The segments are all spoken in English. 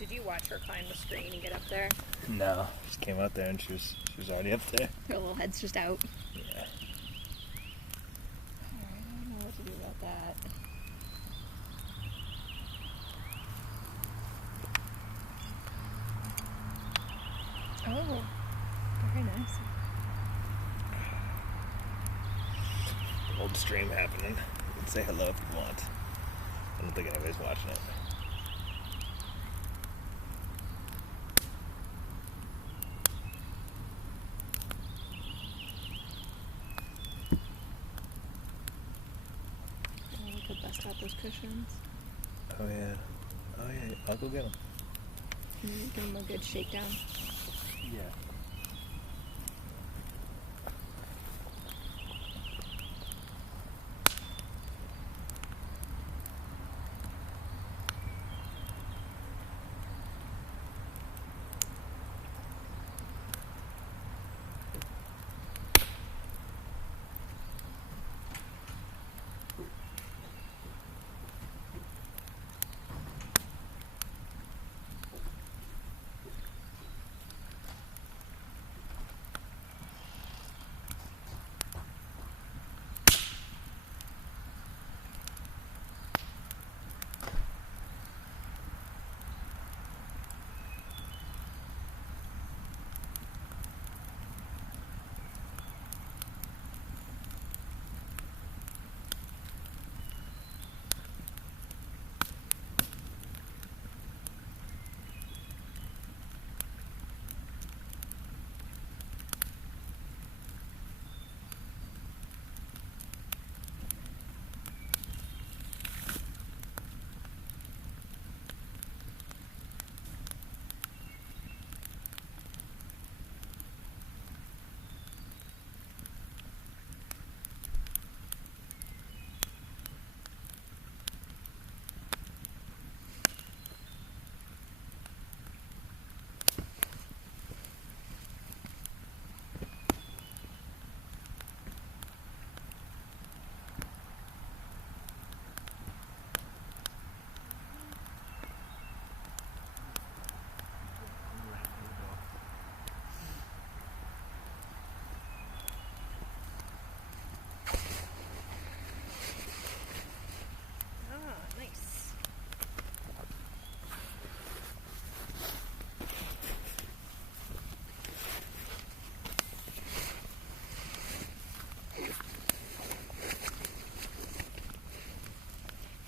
Did you watch her climb the screen and get up there? No, just came out there and she was already up there. Her little head's just out. Yeah. Alright, I don't know what to do about that. Oh, very nice. Old stream happening. You can say hello if you want. I don't think anybody's watching it. Oh, we could bust out those cushions. Oh yeah. I'll go get them. Give them a good shakedown. Yeah.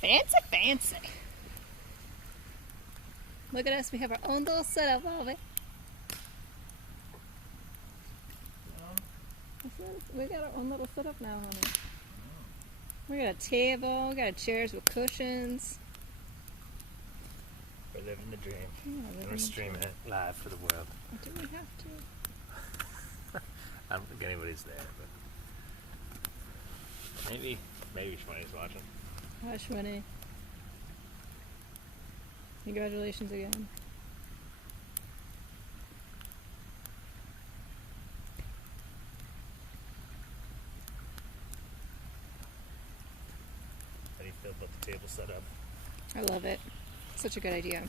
Fancy, fancy. Look at us, we have our own little setup of it. We got our own little setup now, honey. We got a table, we got chairs with cushions. We're living the dream. Yeah, We're streaming it live for the world. Do we have to? I don't think anybody's there, but maybe Shmoney's watching. Hi, Shmoney. Congratulations again. How do you feel about the table setup? I love it. Such a good idea.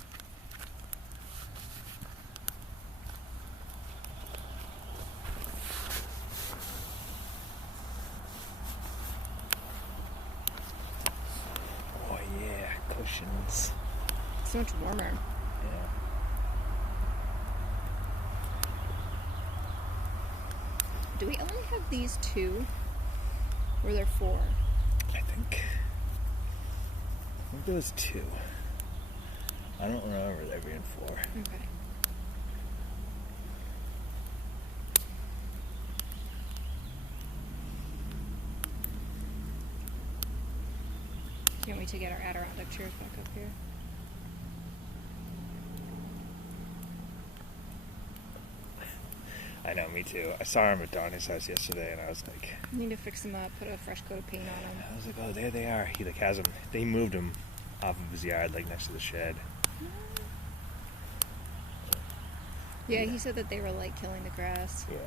Oh yeah, cushions. So much warmer. Yeah. Do we only have these two? Or are there four? I think there was two. I don't remember there being four. Okay. Can't wait to get our Adirondack chairs back up here. I know, me too. I saw him at Donnie's house yesterday, and I was like, I need to fix them up, put a fresh coat of paint on them. I was like, oh, there they are. He like has them. They moved them off of his yard, like next to the shed. Yeah, he said that they were like killing the grass. Yeah.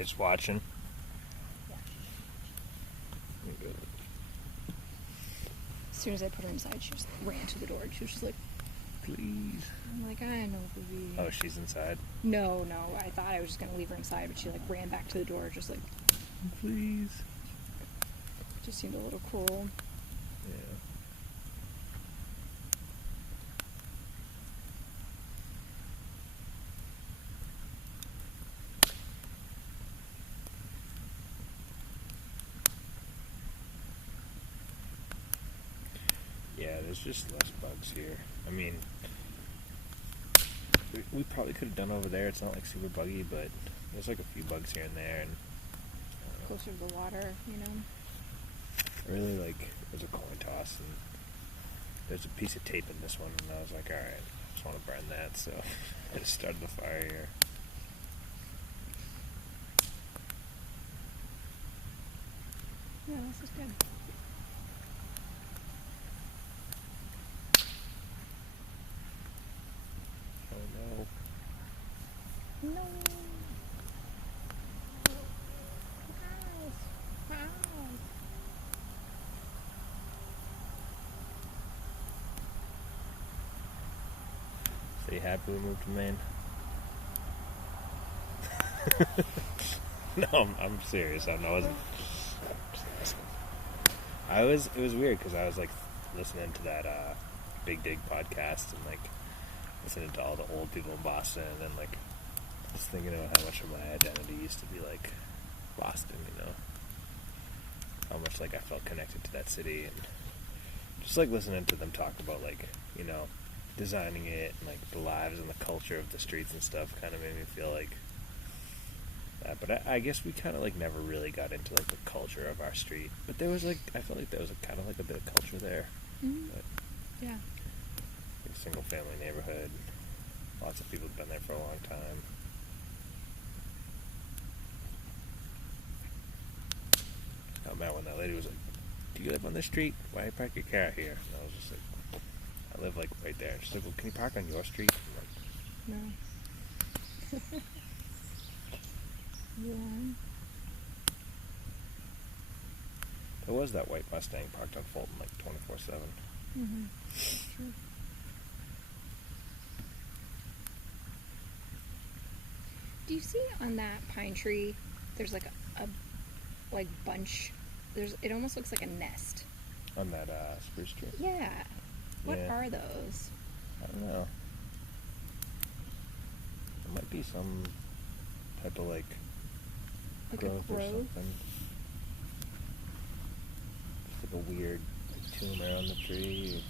They're just watching. Yeah. As soon as I put her inside, she just ran to the door. She was just like, please. I'm like, I know, baby. Oh, she's inside? No. I thought I was just going to leave her inside, but she like ran back to the door, just like, please. Just seemed a little cool. Yeah. Yeah, there's just less bugs here. I mean, we probably could have done over there. It's not like super buggy, but there's like a few bugs here and there. And closer to the water, you know. Really, like, it was a coin toss, and there's a piece of tape in this one, and I was like, alright, I just want to burn that, so I just started the fire here. Yeah, this is good. Oh no. No. Wow. So you happy we moved to Maine? No, I'm serious. I wasn't. It was weird because I was like listening to that Big Dig podcast and like listening to all the old people in Boston, and then like just thinking about how much of my identity used to be like Boston, you know, how much like I felt connected to that city, and just like listening to them talk about like, you know, designing it and like the lives and the culture of the streets and stuff kind of made me feel like that. But I guess we kind of like never really got into like the culture of our street, but there was like, I felt like there was kind of like a bit of culture there. Mm-hmm. But, yeah, like, single family neighborhood, lots of people have been there for a long time. Oh man, when that lady was like, do you live on this street? Why you park your car here? And I was just like, I live like right there. She's like, well, can you park on your street? I'm like, no. Yeah. there was that white Mustang parked on Fulton like 24/7. Mm-hmm. Sure. Do you see on that pine tree, there's like a like bunch, it almost looks like a nest. On that spruce tree? Yeah. What Yeah. are those? I don't know. It might be some type of like Like growth a or growth? something. Just like a weird tomb around the tree.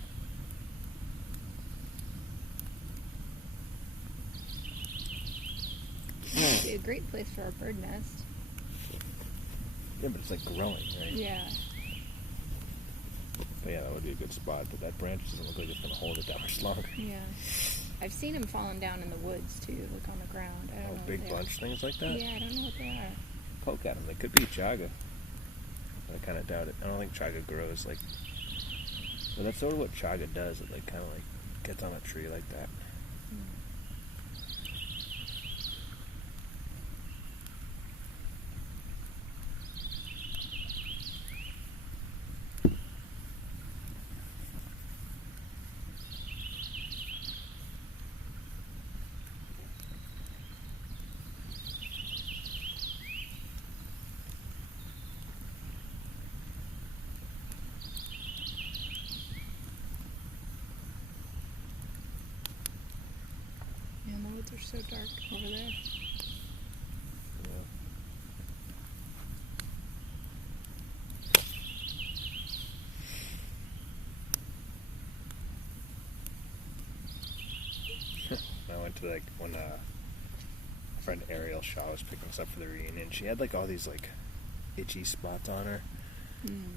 It'd be a great place for a bird nest. Yeah, but it's like growing, right? Yeah. But yeah, that would be a good spot, but that branch doesn't look like it's going to hold it that much longer. Yeah. I've seen them falling down in the woods too, like on the ground. I don't know what Big they bunch things like are. that? Yeah, I don't know what they are. Poke at them. They could be chaga. But I kind of doubt it. I don't think chaga grows like... Well, that's sort of what chaga does. It like kind of like gets on a tree like that. Man, the woods are so dark over there. Yeah. I went to like when friend Ariel Shaw was picking us up for the reunion. She had like all these like itchy spots on her,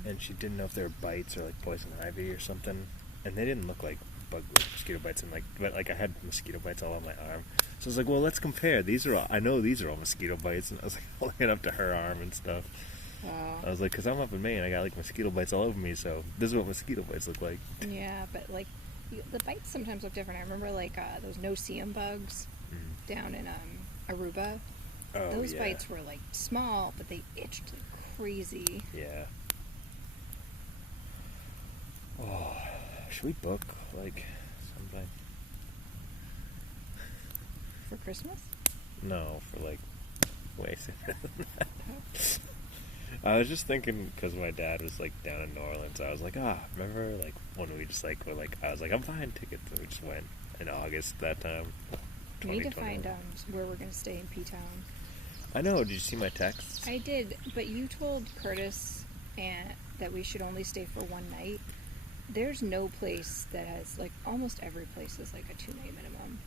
and she didn't know if they were bites or like poison ivy or something. And they didn't look like mosquito bites, and like, but like I had mosquito bites all on my arm. So I was like, well, let's compare. I know these are all mosquito bites, and I was like holding it up to her arm and stuff. Wow. I was like, because I'm up in Maine, I got like mosquito bites all over me, so this is what mosquito bites look like. Yeah, but like the bites sometimes look different. I remember like those no-see-em bugs down in Aruba. Oh, those yeah. bites were like small, but they itched like crazy. Yeah. Oh, should we book like sometime? For Christmas? No, for like way sooner than that. I was just thinking because my dad was like down in New Orleans. I was like, remember like when we just like were like, I was like, I'm buying tickets, and we just went in August that time. We need to find 2021. where we're going to stay in P-Town. I know. Did you see my text? I did, but you told Curtis that we should only stay for one night. There's no place that has, like, almost every place is like a 2-night minimum.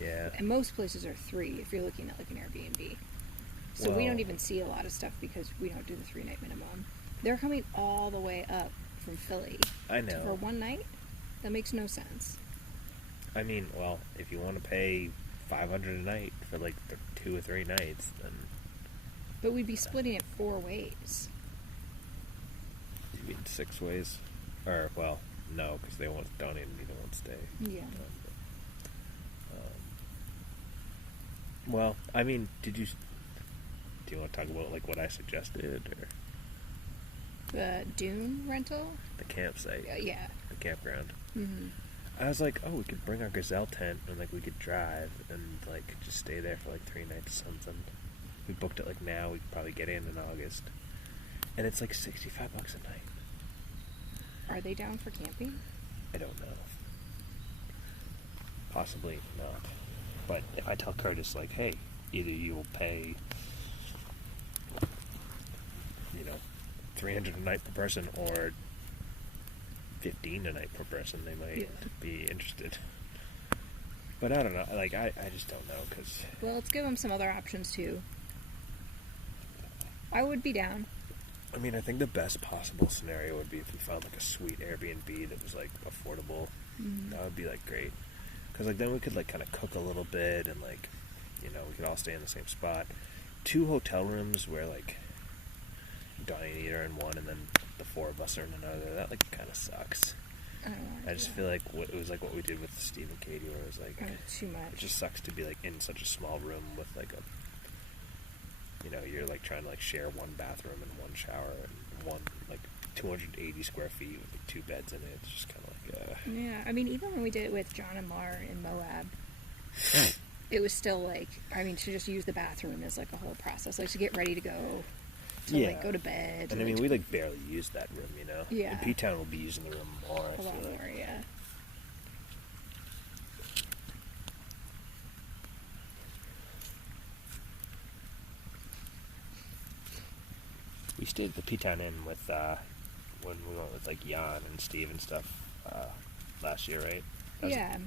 Yeah. And most places are 3 if you're looking at like an Airbnb. So we don't even see a lot of stuff because we don't do the 3-night minimum. They're coming all the way up from Philly. I know. For one night? That makes no sense. I mean, well, if you want to pay $500 a night for like 2 or 3 nights, then But we'd be splitting it 4 ways. you mean 6 ways, or well, no, because they won't. Don't even need won't stay. Yeah. Well, I mean, do you want to talk about like what I suggested or The dune rental? the campsite, Yeah. the campground? Mm-hmm. I was like, oh, we could bring our gazelle tent and like we could drive and like just stay there for like 3 nights or something. We booked it like now. We could probably get in August, and it's like $65 a night. Are they down for camping? I don't know. Possibly not. But if I tell Curtis, like, hey, either you will pay, $300 a night per person or $15 a night per person, they might be interested. But I don't know. Like, I just don't know, because... Well, let's give them some other options, too. I would be down. I mean, I think the best possible scenario would be if we found, like, a sweet Airbnb that was, like, affordable. Mm-hmm. That would be, like, great. Because, like, then we could, like, kind of cook a little bit and, like, we could all stay in the same spot. 2 hotel rooms where, like, Donnie and Ida are in one and then the 4 of us are in another. That, like, kind of sucks. I just feel like it was like what we did with Steve and Katie, where it was like... too much. It just sucks to be, like, in such a small room with, like, you're, like, trying to, like, share one bathroom and one shower and one, like, 280 square feet with, like, 2 beds in it. It's just kind of like, Yeah, I mean, even when we did it with John and Mar in Moab, it was still, like, I mean, to just use the bathroom is, like, a whole process. Like, to get ready to go, like, go to bed. And, I mean, we, like, barely used that room, Yeah. And P-Town will be using the room more, A lot more, yeah. We stayed at the P-Town Inn with, when we went with, like, Jan and Steve and stuff, last year, right?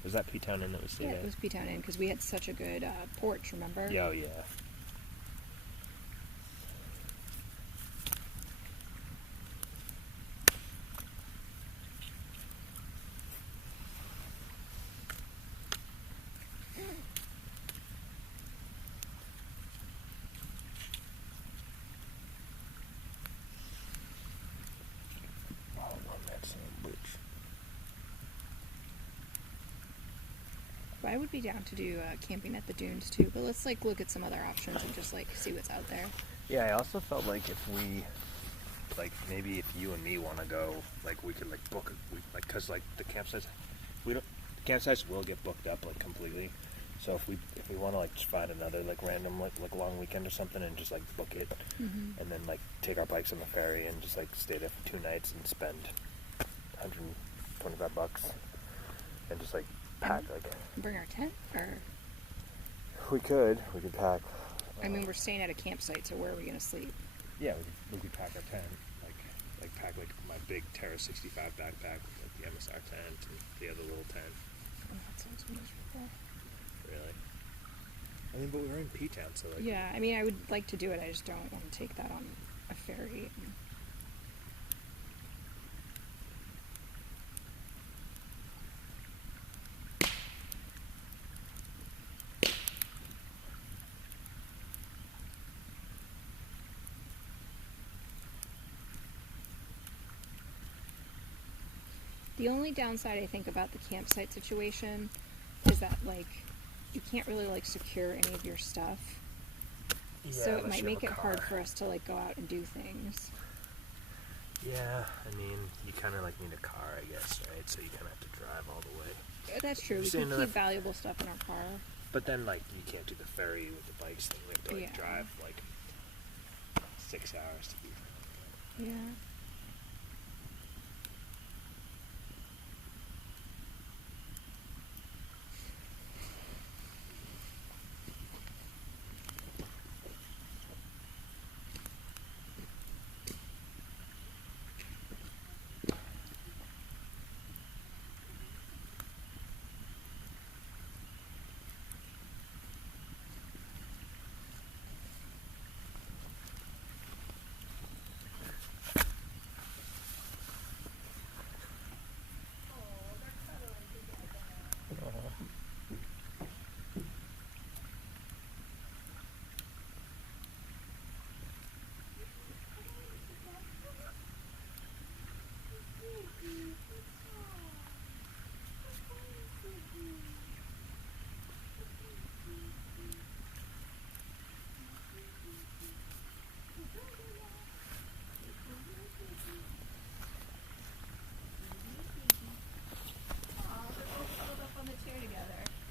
Was that P-Town Inn that we stayed at? Yeah, it was P-Town Inn, because we had such a good porch, remember? Yeah, oh, yeah. I would be down to do camping at the dunes too, but let's like look at some other options and just like see what's out there. Yeah, I also felt like if we, like, maybe if you and me want to go, like, we could, like, book, because, like, the campsites will get booked up, like, completely. So if we want to, like, just find another, like, random, like long weekend or something and just, like, book it, and then, like, take our bikes on the ferry and just, like, stay there for 2 nights and spend $125 and just, like, pack, like... Bring our tent, or... We could pack... I mean, we're staying at a campsite, so where are we going to sleep? Yeah, we could pack our tent, like pack, like, my big Terra 65 backpack with, like, the MSR tent and the other little tent. Oh, that sounds miserable. Really? I mean, but we were in P-Town, so, like... Yeah, I mean, I would like to do it, I just don't want to take that on a ferry. The only downside I think about the campsite situation is that, like, you can't really, like, secure any of your stuff So it might make it hard for us to like go out and do things. Yeah, I mean, you kind of like need a car, I guess, right? So you kind of have to drive all the way. That's true. We can keep valuable stuff in our car. But then, like, you can't do the ferry with the bikes thing. We have to, like, drive, like, 6 hours to be there. Yeah.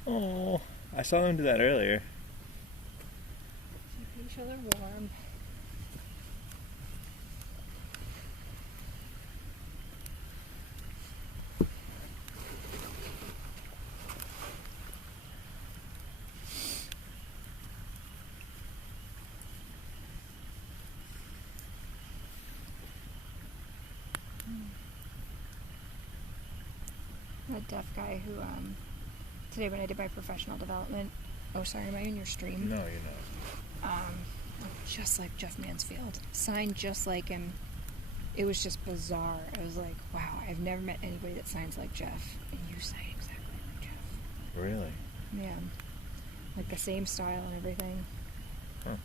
Oh, I saw them do that earlier. Keep each other warm. A deaf guy who, today when I did my professional development, oh sorry, am I in your stream? No, you're not. Just like Jeff Mansfield. Signed just like him. It was just bizarre. I was like, wow, I've never met anybody that signs like Jeff. And you sign exactly like Jeff. Really? Yeah. Like the same style and everything. Huh.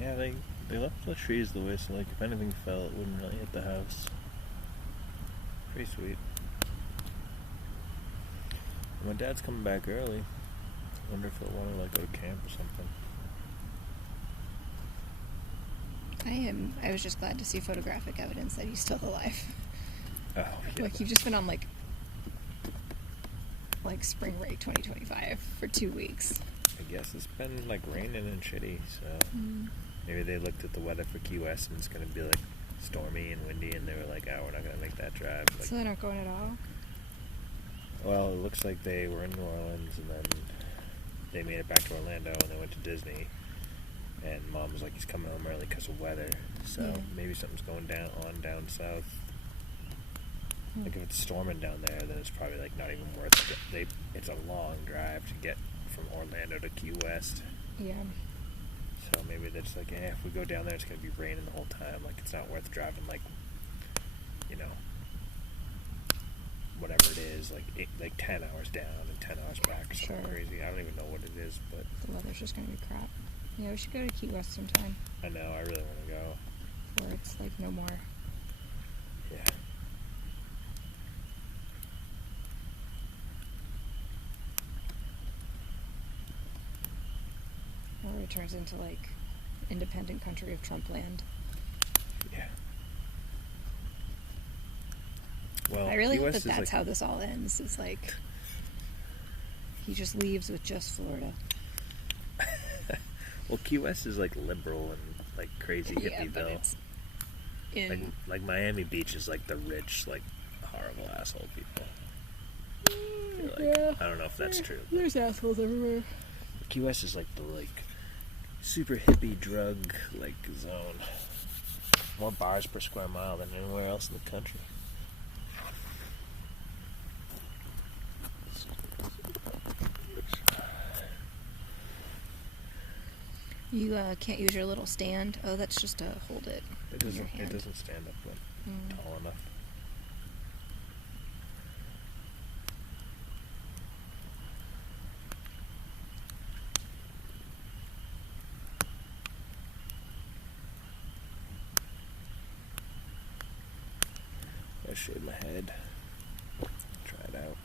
Yeah, they left the trees the way, so like if anything fell, it wouldn't really hit the house. Pretty sweet. My dad's coming back early. I wonder if he'll want to like go to camp or something. I was just glad to see photographic evidence that he's still alive. Oh, yeah. Like you've just been on like spring break 2025 for 2 weeks. I guess it's been like raining and shitty, so maybe they looked at the weather for Key West and it's going to be like stormy and windy, and they were like, oh, we're not going to make that drive. Like, so they're not going at all? Well, it looks like they were in New Orleans and then they made it back to Orlando and they went to Disney. And Mom was like, he's coming home early because of weather. So maybe something's going down south. Like if it's storming down there, then it's probably like not even worth it. It's a long drive to get from Orlando to Key West. Yeah. So maybe they're just like, if we go down there, it's going to be raining the whole time. Like it's not worth driving like, whatever it is, like 10 hours down and 10 hours back or something crazy. I don't even know what it is, but the weather's just going to be crap. Yeah, we should go to Key West sometime. I know, I really want to go. Before it's like no more. Yeah. Or it turns into like independent country of Trump land. Yeah. Well, I really hope that that's how this all ends. It's like he just leaves with just Florida. Well, Key West is like liberal and like crazy hippieville. Like Miami Beach is like the rich, like horrible asshole people. I don't know if that's true. There's assholes everywhere. Key West is like the super hippie drug like zone. More bars per square mile than anywhere else in the country. You can't use your little stand. Oh, that's just to hold it. It doesn't stand up tall enough. I shave my head. Try it out.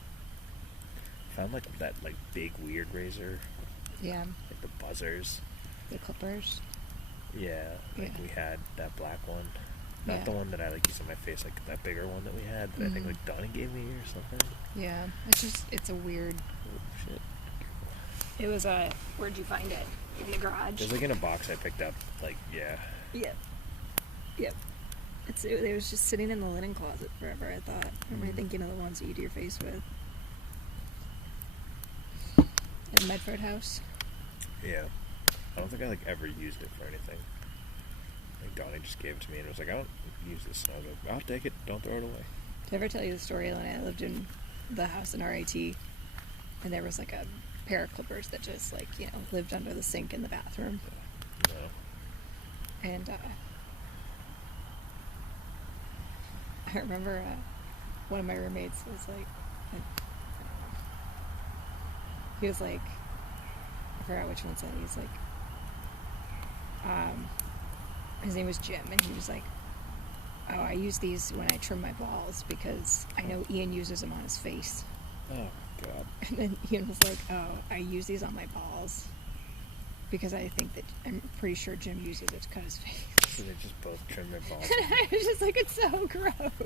Found like that like big weird razor. Yeah. Like the buzzers. The clippers. Yeah. Like we had that black one. Not the one that I like used on my face, like that bigger one that we had that I think like Donnie gave me or something. Yeah. It's a weird. Oh shit. It was where'd you find it? In the garage? It was like in a box I picked up, like, yeah. Yep. It was just sitting in the linen closet forever, I thought. I remember thinking of the ones that you do your face with. In Medford House? Yeah. I don't think I, like, ever used it for anything. Like, Donnie just gave it to me and was like, I don't use this. And I was like, I'll take it. Don't throw it away. Did I ever tell you the story when I lived in the house in RIT? And there was, like, a pair of clippers that just, like, you know, lived under the sink in the bathroom. No. And, I remember one of my roommates was like, he was like, I forgot which one said, he's like, his name was Jim, and he was like, oh, I use these when I trim my balls because I know Ian uses them on his face. Oh, God. And then Ian was like, oh, I use these on my balls because I'm pretty sure Jim uses it to cut his face. So they just both trim their balls. And I was just like, it's so gross.